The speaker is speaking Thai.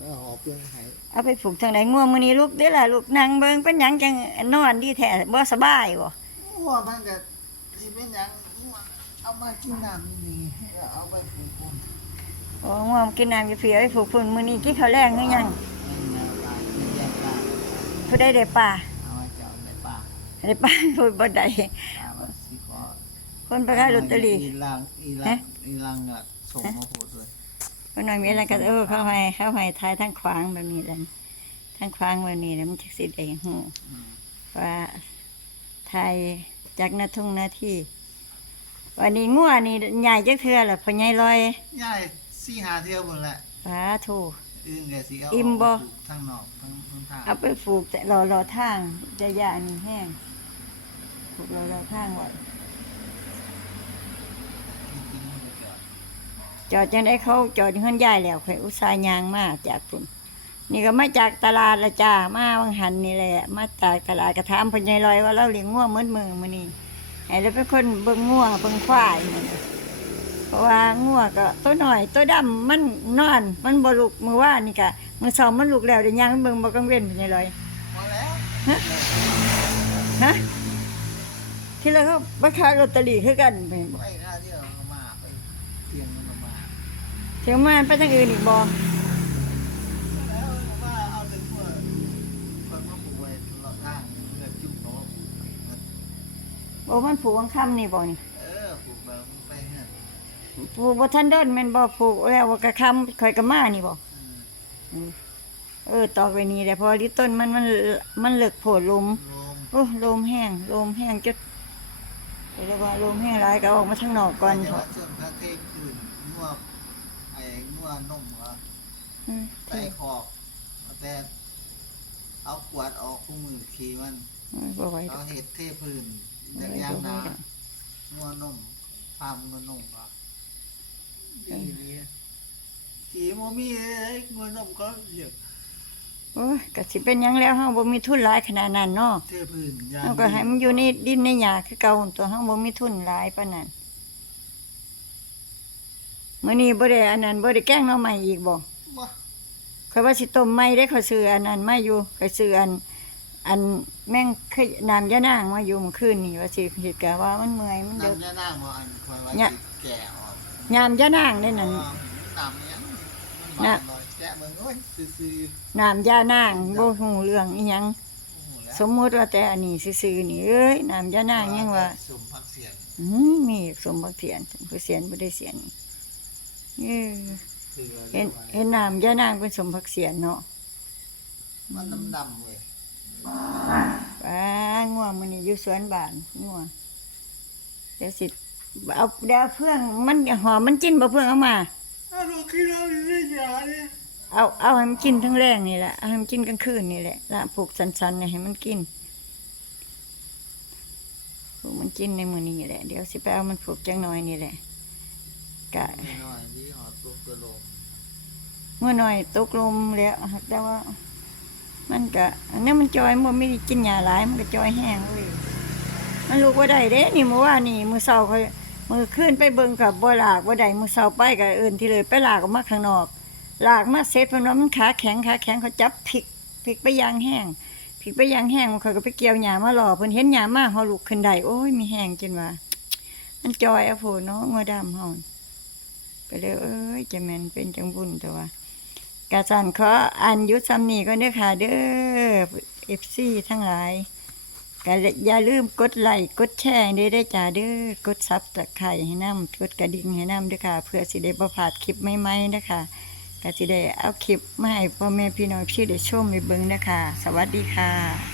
แล้วหอบเปลืองไห้เอาไปผูกทางไหนง่วงมื้อนี้ลูกเด้อล่ะลูกนั่งเบิ่งเป็นหยังจังนอนดีแท้บ่สบายบ่ว่ามันก็สิเป็นหยังเอามากินน้ำนี่เอาไปปลูกคนโอ้ง่วงกินน้ำอยู่เพียไปผูกพุ่นมื้อนี้กินข้าวแรงหรือยังให้แนวปลาที่แยกปลาผู้ใดได้ป่าเอาไว้เจ้าในปลาได้ป่าพูดบ่ได้ปลาว่าสิขอคนไปขายลอตเตอรี่อีลังอีลัฮะงอีลังอะส่งมาพูดด้วย คนน้อยมีอะไรก็เออเข้าให้เข้าให้ทายทางขวางแบบนี้แหละทางขวางแบบนี้แล้วมันจักสิได้ฮู้อืมว่าทายจากนาทุ่งนาที่ วันนี้งัวนี่ใหญ่จักเทื่อล่ะพ่อใหญ่ลอยย่ายสี่หาเที่ยวหมดแหละสาธุอื่นแกสิเอาอิ่มบ่เาไปปลูกทางนอกทางทางทางเอาไปปลูกแต่รอรอทางจะยานี่แห้งปลูกรอรอทางไว้ จริงๆมันก็เกิด จอดจังได้เขาจอดเฮือนยายแล้วข่อยอุตส่าห์ยางมาจากพุ่นนี่ก็มาจากตลาดละจ้ามาวังหันนี่แหละมาจากตลาดกระทามพญายลอยว่าเราเลี้ยงงัวงมืดมือมือนี้ให้เราเป็นคนเบิ่งงัวงเบิ่งควายนี้เพราะว่างัวงก็ตัวหน้อยตัวดำมันนอน มันบลุกมือว่านี่ก็มื้อสองมันลุกแล้วได้ย่างเบิ่งบ่กังเว้นพญายลอยพอแล้วฮะที่แล้วเขาไปขายลอตเตอรี่คือกันไปบ่ ไปค่าเที่ยวเอามาไปเตียงมันมา เที่ยวมาไปทางอื่นอีกบ่แล้วว่าเอาถึงเมื่อคนมาปลูกไว้ตลอดทางเพื่อจุ่มเขาบ่มันผูกวังค่ำนี่บ่นี่เออปลูกแบบไปเนี่ยผูกบ่ทันเดินแม่นบ่ผูกแล้วว่ากะค่ำข่อยก็มานี่บ่อืมเออตอกไว้นี่แหละเพอลิต้นมันมันมันเลิกโผล่ลม ลมโอ้ลมแห้งลมแห้งจดเรียกว่าลมแห้งหลายก็ออกมาทางนอกก่อนแต่เถว่าอะส่วนพระเทพคืนนัวไอ้นัวนมเหรออืมใส่ขอบแต่เอาขวดออกคู่มือขี่มันโอ้ยบ่ไหวดเอาอกเห็ดเทพื้นบ่แต่ไหวยางบ่ไหวนาดอกนัวนมพามนัวนมเหรอดีดีขี่โมมีเลยนัวนมก็เหยียบโอ้ยก็สิเป็นหยังแล้วเฮาบ่มีทุนหลายขนาดนั้นเนาะเทพื้นยางเฮาก็ให้มันอยู่ในดินในหญ้าคือเก่าตัวเฮาบ่มีทุนหลายปานนั้น มื้อนี้บ่ได้อันนั้นบ่ได้แกล้งหน่อใหม่อีกบ่บ่ข่อยว่าสิต้มใหม่ได้ข่อยซื้ออันนั้นมาอยู่ข่อยซื้ออัน อันแม่งเคยน้ำยานางมาอยู่เมื่อคืนนี่ว่าสิเฮ็ดกะว่ามันเมื่อยมันเด้อน้ำยานางบ่อันคอยว่าเนี่ยสิแก่ออกยามยานางได้นั่นอ๋อน้ำยังมันหวานลอยแกะเบิ่งโอ้ยซื่อน้ำยานางบ่ฮู้เรื่องอีหยังๆโอ้โหแล้วสมมุติว่าแต่อันนี้ซื่อๆนี่เอ้ยน้ำยานางยังว่าสมผักเสียนอืมมีสมบักเทียนผู้เสียนบ่ได้เสียน เออคือว่าเห็นเห็นน้ำยานางเป็นสมบักเสียนเนาะมันดำๆเว้ยป้าง่วงมื้อนี้อยู่สวนบ้านง่วงเดี๋ยวสิเอาเดี๋ยวเพื่องมันหอมมันกินบ่เพื่องเอามาอ้าวลูกกินแล้วได้ยาเนี่ยเอาเอาให้มันกินทั้งแรงนี่แหละเอาให้มันกินกลางคืนนี่แหละละผูกสันๆเนี่ยให้มันกินผูกมันกินในมือนี้แหละ เดี๋ยวสิไปเอามันผูกจังน้อยนี่แหละ กะหน่อยๆที่หอตกกระโหลกเมื่อหน่อยตกลมแล้วแต่ว่า มันก็อันนี้มันจอยมันไม่ได้กินยาหลายมันก็จอยแห้งเลยมันลูกว่าได้เด้นี่เมื่อวานนี่มือเสาเขามือขึ้นไปเบิ่งกับบ่หลากบ่ได้มือเสาไปกับเอินที่เลยไปหลากออกมาข้างนอกลากมาเสร็จเพราะว่ามันขาแข็งขาแข็งเขาจับพลิกพลิกไปยางแห้งพลิกไปยางแห้งมันเขาก็ไปเกี่ยวหญ้ามาหล่อเพิ่นเห็นหญ้ามาเฮาลุกขึ้นได้โอ้ยมีแห้งจนว่า มันจอยเอาโผเนาะงัวดำเฮา ก็เลยเอ้ยจะแมนเป็นจังบุญแต่ว่ากาสันขออันยุดซ้ำนี้ก็เด้อค่ะเด้อ FC ทั้งหลายก็อย่าลืมกดไลค์กดแชร์ได้ได้จ้าเด้อกดซับตะไคร้ให้นํกดกระดิ่งให้นํเด้อค่ะ เพื่อสิได้บ่พลาดคลิปใหม่ๆนะคะก็สิได้เอาคลิปมาให้พ่อแม่พี่น้องพี่ได้ชมได้เบิ่งนะคะ สวัสดีค่ะ